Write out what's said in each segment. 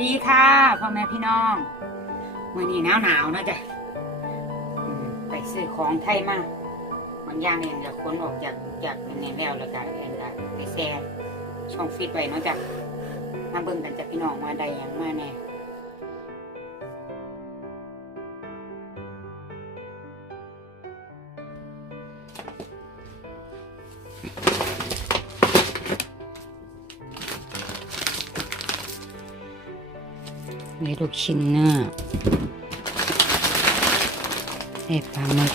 ดีค่ะพ่อแม่พี่น้องมื่อนี้หนาวหนาวๆนะจ๊ะไปซื้อของไทยมาบางอย่างเองจะขนออกจากจากในแล้วแล้วกันเองละไปแช่ช่องฟิตไว้เนาะจ๊ะมาเบิ่งกันจากพี่น้องมาได้ยังมาแน่ ลูกชิ้นเนื้อเอ็ดปลาหมึก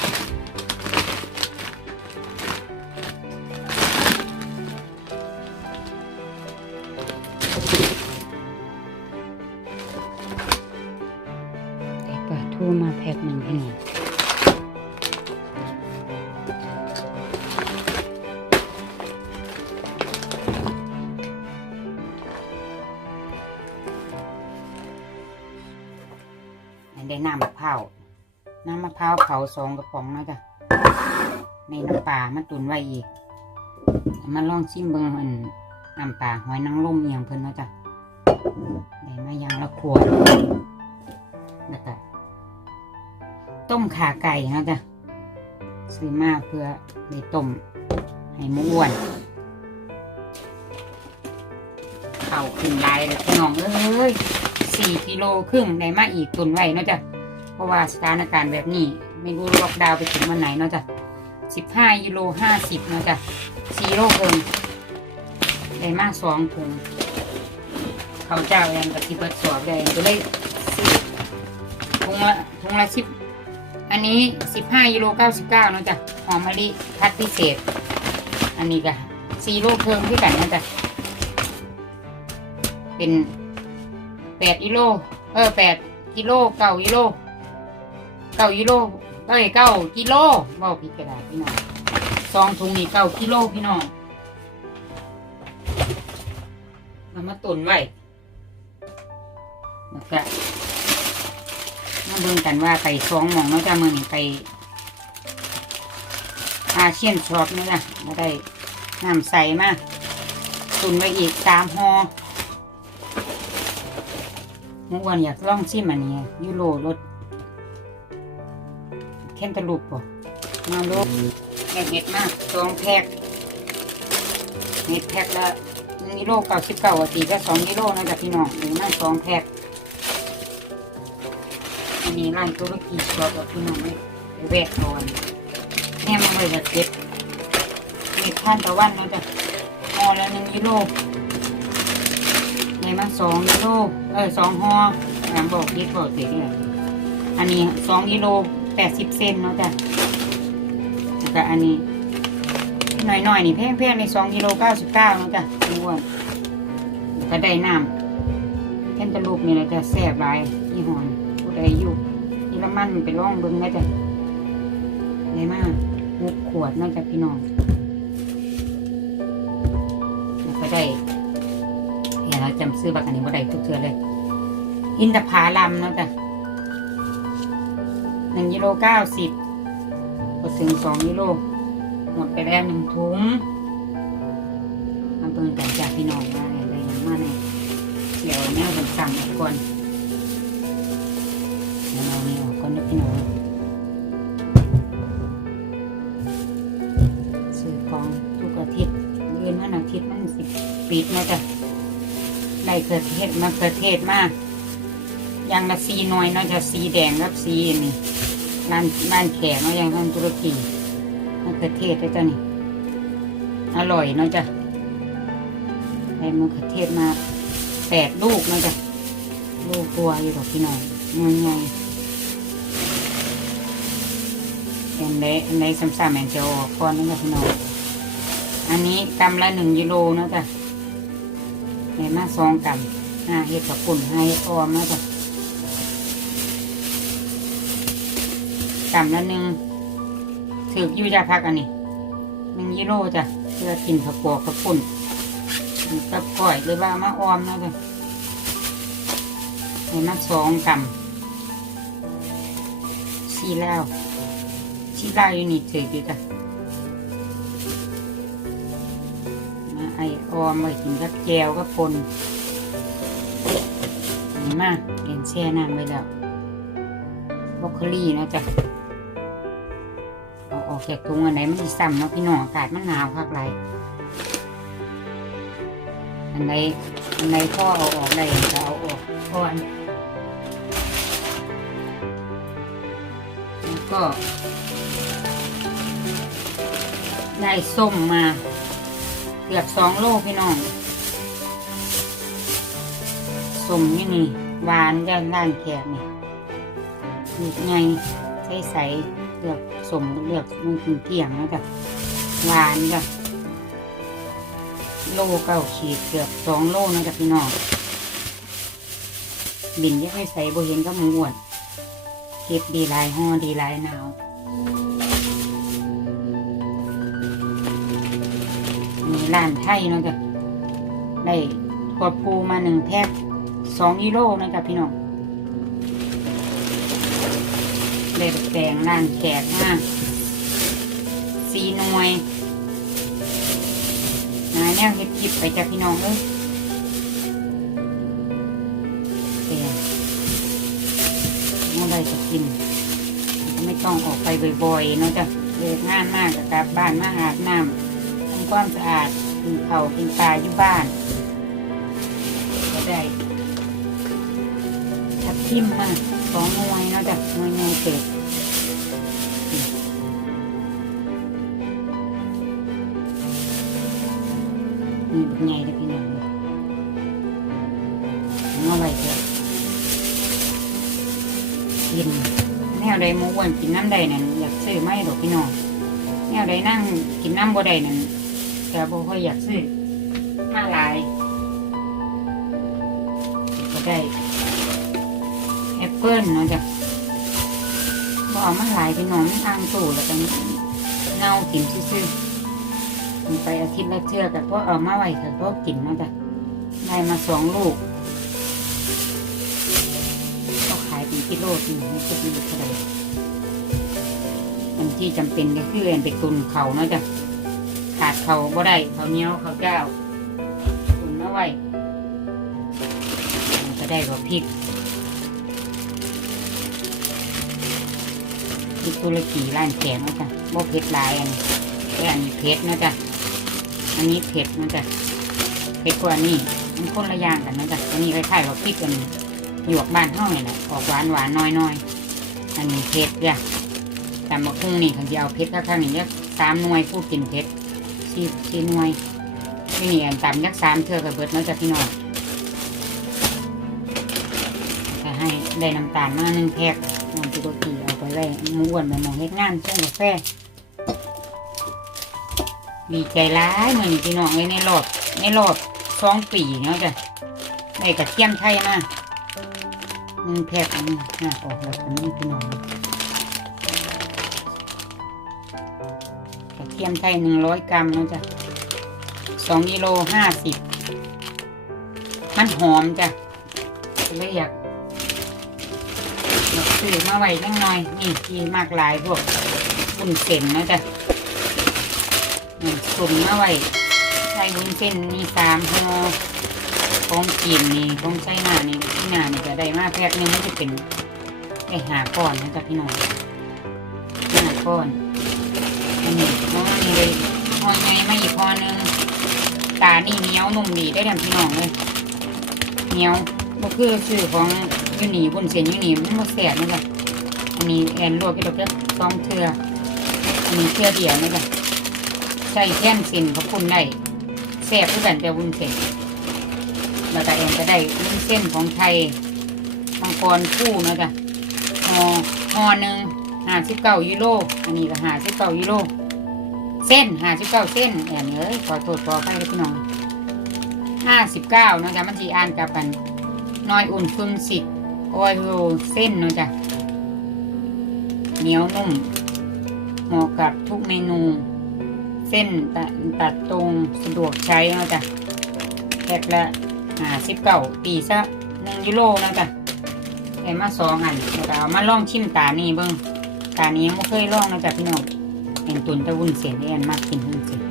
ได้น้ำมะพร้าวน้ำมะพร้าวเผาสองกระป๋องนะจ๊ะในน้ำปลามาตุนไว้อีก มาลองชิมเบิ่งอันน้ำปลาหอยนางรมเอียงเพิ่นนะจ๊ะได้มาอย่างละขวดแล้วก็ต้มขาไก่นะจ๊ะซื้อมาเพื่อได้ต้มให้มอ้วนเข้าขึ้นลายเลยน้องเอ้ย สี่กิโลครึ่งได้มาอีกตุนไว้เนาะจ๊ะเพราะว่าสถานการณ์แบบนี้ ไม่รู้ล็อกดาวน์ไปถึงวันไหนเนาะจ๊ะสิบห้ากิโลห้าสิบเนาะจ๊ะสี่โลเพิ่มได้มาสองถุงเขาเจ้าแอนกับที่เปิดสอบได้ก็เลยซื้อถุงละถุงละสิบอันนี้สิบห้ากิโลเก้าสิบเก้าเนาะจ๊ะหอมมะลิพัดพิเศษ อันนี้ก็สี่โลเพิ่มที่กันเนาะจ๊ะเป็น แปดกิโล เออแปดกิโลเก้ากิโลเก้ากิโลเอ้ยเก้ากิโลเบาผิดกระดาษพี่น้องสองถุงนี่เก้ากิโลพี่น้องเอามาตุนไว้แล้วก็มาเบิ่งกันว่าไปสองหมองเนาะจ้ามือนี่ไป อาเชียนช็อปนี่นะมาได้น้ำใสมาตุนไว้อีกสามห่อ มื่อวันอยากลองชิมอันนี้ยูโรรสเคนตาลูปป่ะมาลูกเห็ดเห็ดมากสองแพ็คเห็ดแพ็คละหนึ่งกิโลเก้าสิบเก้าตีก็สองกิโลนะจ๊ะพี่น้องหรือไม่สองแพ็คอันนี้ร้านตุรกีชอปกับพี่น้องไม่แวะก่อนแม่มันเลยจะเก็บมีท่านตะวันเนาะจ้ะหอและหนึ่งกิโลในมาสองกิโล เออสองห่ออ่าบอกยิดบอกเด็กเลยอันนี้สองกิโลแปดสิบเซนเนาะจ้ะแล้วก็อันนี้หน่อยหน่อยนี่แพงๆในสองกิโลเก้าสิบเก้าเนาะจ้ะทุกวันแล้วก็ได้น้ำแค่นตะลูกนี่แหละจะแซ่บหลายยี่ห้อนี่ผู้ใดอยู่ยี่ละมันไปล่องเบิ้งนะจ้ะได้มากหกขวดนอกจากพี่น้องแล้วก็ได้เจำซื้อบักอันนี้บ่ได้ทุกเทือเลย อินทผาลัมเนาะจ้ะหนึ่งกิโลเก้าสิบก็ถึงสองกิโลหมดไปแล้วหนึ่งถุงมาเบิ่งกันจากพี่น้องว่าอะไรอย่างมาในเดี๋ยวแนวผมสั่งออกก่อนเดี๋ยวเรานี่ออกก่อนนะพี่น้องซื้อของทุกอาทิตย์เดือนวันอาทิตย์มันสิปิดนะจ๊ะ ได้เกิดเทศมาเกิดเทศมากอย่างละสีน่อยเนาะจะสีแดงกับสีนี่ร้านร้านแขกเนาะอย่างทางตุรกีมะเขือเทศด้วยจ้ะนี่อร่อยเนาะจ้ะได้มะเขือเทศมาแปดลูกเนาะจ้ะลูกตัวอยู่ดอกพี่น้องเงินไงอันไหนอันไหนซ้ำๆแมนจะออกก่อนนะพี่น้องอันนี้กำละหนึ่งกิโลนะจ๊ะ เห็นมาสองกำห้าเห็ดกับปุ่นห้าเห็ดออมนะจ๊ะกำละหนึ่งถือยู่จะพักอันนี้หนึ่งกิโลจ้ะเพื่อกินผักกวกับปุ่นกับก้อยหรือว่ามาออมนะจ๊ะเห็นมาสองกำชีแล้วชีแล้วอยู่นี่ถืออยู่จ้ะ มาไอออมไว้กินกับแจวกับปนนี่มาเรียนแช่น้ำไว้แล้วบรอกโคลีเนะจ้ะเอาออกจากถุงอันไหนมันซ้ำเนาะพี่น้องอากาศมันหนาวคักไรอันไหนอันไหนพ่อเอาออกได้ก็เอาออกก่อนแล้วก็ได้ส้มมา กือบสองโลพี่น้องสมนี่นี่หวานย่านด้านแขกนี่ลูกไงใส่ใสเลือกสมเลือกมันกินเกี่ยงแล้วจ้ะหวานจ้ะโลเก้าขีดเกือบสองโลนะจ้ะพี่น้องบินยังไม่ใส่บ่เห็นก็มึงอ้วนเก็บดีลายห่อดีลายหนาว ร้านไทยเนาะจ้ะได้กดปูมาหนึ่งแพ็คสองกิโลนะจ๊ะพี่น้องได้แปลงร้านแขกมากสีหน่วยนายแนวเฮ็ดคลิปไปจ้ะพี่น้องเอ้ยแปลงเมื่อไรจะกินไม่ต้องออกไปบ่อยๆเนาะจ้ะเลิกงานมากกับกลับบ้านมาอาบน้ำำความสะอาดกินเขากินปลาอยู่บ้านก็ได้ทับทิมมาสองหน่วยเนาะจ้ะหน่วยหน่วยเกิดนี่เป็นไงเด้พี่น้องเลยเอาไว้เถอะกินแนวใดมูอ้วนกินน้ำใดนั่นอยากซื้อไม่หรอกพี่น้องแนวใดนั่งกินน้ำบ่ได้นั่น แต่บ่ค่อยอยากซื้อมาหลายก็ได้แอปเปิ้ลเนาะจ้ะบ่เอามาหลายพี่น้อนทางตู้แล้วกันเน่ากินซื่อๆไปอาทิตย์ละเทื่อกับพวกเอามาไว้เถอะพวกกินเนาะจ้ะได้มาสองลูกก็ขายเป็นกิโลจริงไม่ก็ดีเท่าไหร่อันที่จำเป็นก็คืออันไปตุนเขาเนาะจ้ะ ขาดเขาบ่ได้เขาเนี้ยวเขาวเจ้าตุนเอาไว้มันก็ได้กับพริกพริกตุรกีร้านแขกเนะจ้ะบ่เผ็ดลายอันนี้แต่อันนี้เผ็ดนะจ้ะอันนี้เผ็ดนะจ้ะเผ็ดกว่านี้มันคนละอย่างกันนะจ้ะอันนี้คล้ายๆกับพริกอันหยวกบ้านห้องนี่แหละออกหวานหวานน้อยๆอันนี้เผ็ดจ้ะตำบักหุ่งนี่เขาจะเอาเพชรข้างๆนี่ยักสามหน่วยผู้กินเพชร สี่สี่หน่วยนี่นี่อันตำยักสามเทือกับเบิดเนาะจ้ะพี่น้องจะให้ได้น้ำตาลมาหนึ่งแพ็คน้ำจุกกีเอาไปไว้มูอ้วนไปหมองเฮ็ดงานเช่นกาแฟดีใจร้ายเหมือนพี่น้องเลยในรอบในรอบสองปีเนาะจ้ะได้กระเทียมไทยมาหนึ่งแพ็คอันนี้น่าออกแล้วอันนี้พี่น้อง ทียมไทยหนึ่งร้อยกรัมเนาะจ้ะสองกิโลห้าสิบมันหอมจ้ะเลยอยากอยากซื้อมาไว้จังหน่อย นี่ที่มากหลายพวกบุญเส้นเนาะจ้ะนี่สุ่มมาไว้ใช้บุญเส้นนี่สามห่อของจีนนี่ของไชน่านี่ที่หน้านี่ก็ได้มาแพ็คนึงมันจะเป็นได้หาก้อนนะจ๊ะพี่น้องหาก้อน นนี้น้องนี่เลยพอไงมาอีกพอหนึงตานี่เหนียวนุ่มดีได้ดังพี่น้องเลยเหนียวก็คือชื่อของยูนีบนเส้นยูนีมันมาแสบนี่แหละอันนี้แอนลวกก็ดอกจะสองเทืออันนี้เทือเดียวนี่แหละใส่แท่นเส้นเขาคุณได้แสบด้วยกันแต่วุ้นเส้นแล้วก็แอนก็ได้วุ้นเส้นของไทยมังกรคู่นะจ๊ะหอหอหนึ่งห้าสิบเก้ายูโรอันนี้ก็ห้าสิบเก้ายูโร เส้นห้าสิบเก้าเส้นแอนเอ้ยขอโทษขอไปเลยพี่น้องห้าสิบเก้าเนาะจ๊ะมันจีอ่านกับกันน้อยอุ่นฟึ่งสิบโอ้ยโหเส้นเนาะจ๊ะเหนียวนุ่มเหมาะกับทุกเมนู เส้นตัดตัดตรงสะดวกใช้เนาะจ๊ะแพ็คละห้าสิบเก้าตีซะหนึ่งยูโรเนาะจ๊ะได้มาสองอันแล้วก็เอามาลองชิมตานี่เบิ้งตานี้ยังไม่เคยลองนะจ๊ะพี่น้อง เห็นตุนตะวุ้นเสียนแอนมากกินวุ้นเสียน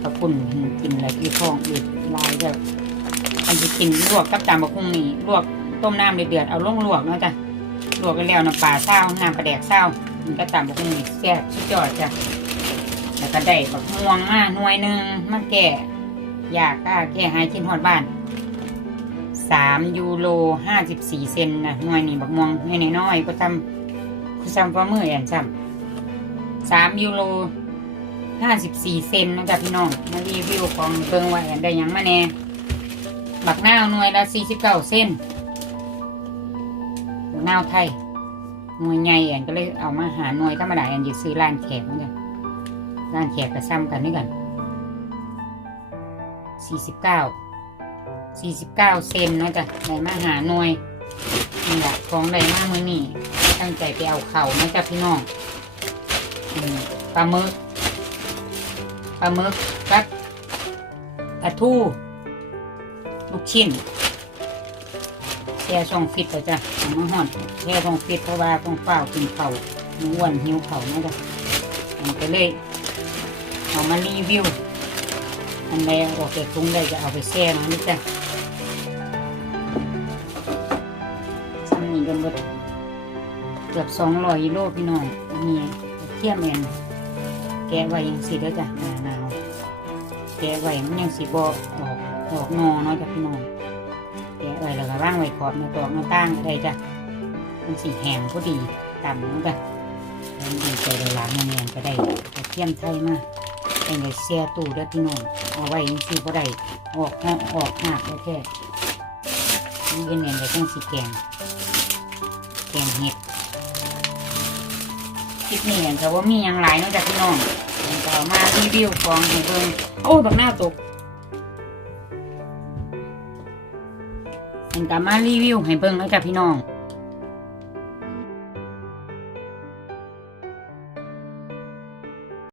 ขาวปุ้นกินอะไรที่ท้องอืดลายแบบอันที่กินลวกกับตามบะคุ้งนี่ลวกต้มน้ำเดือดเอาลงลวกเนาะจ้ะลวกไปแล้วน้ำปลาเศร้าน้ำปลาแดกเศร้ามันก็ตำบักหุ่งนี่แซ่บสุดยอดจ้ะแล้วก็ได้บักม่วงมาหน่วยหนึ่งมาแก่อยากก็แก้หายชิ้นหอดบ้านสามยูโรห้าสิบสี่เซนนะหน่วยนี่บักม่วงน้อยๆก็ทำคือซ้ำฝ่ามือแอนซ้ำ สามยูโรห้าสิบสี่เซนนะจ๊ะพี่น้อง มารีวิวของเบิงว่าแอนได้ยังมาแน่บักนาวหน่วยละสี่สิบเก้าเส้นบักนาวไทยหน่วยใหญ่แอนก็เลยเอามาหาหน่วยธรรมดาแอนอยู่ซื้อร้านแขกเหมือนกันร้านแขกก็ซ้ำกันด้วยกันสี่สิบเก้าสี่สิบเก้าเซนนะจ้ะได้มาหาหน่วยนี่แหละของได้มามือนี่ตั้งใจไปเอาเข่านะจ๊ะพี่น้อง ปลาหมึกปลาหมึกกับปลาทูลูกชิ้นแช่ช่องฟิตไปจ้ะเอมห่อนแช่ช่องฟิตเพราะว่าต้องเฝ้ากินเข่ามันอ้วนหิวเข่านะจ้ะมันก็เลยเอามารีวิวอันใดออกจากถุงได้จะเอาไปแช่นะนี่จ้ะซ้ำนี่กันหมดเกือบสองร้อยโลพี่น้องมี เทียมเอนแกะไว้ยังสิแล้วจ้ะหนาหนาวแกะไว้มันยังสิบอออกออกนอเนาะจ้ะพี่น้องแกะไว้แล้วก็ว่างไว้ขอบในตอกหน้าต่างก็ได้จ้ะมันสีแห้งก็ดีต่ำนะจ้ะแล้วดีใจเลยล้างเงียนก็ได้เทียมไทยมาเป็นไงเสียตู้ด้อพี่น้องเอาไว้ยังสิบ่ได้ออกห้องออกหักแค่นี่เป็นเงียนไปต้องสีแกงแกงเห็ด คลิปนี้เห็นแต่ว่ามีอย่างหลายนอกจากพี่น้องต่อมารีวิวฟองให้เบิ่งโอ้บักหน้าตกเป็นกามารีวิวให้เบิ่งนอกจากพี่น้อง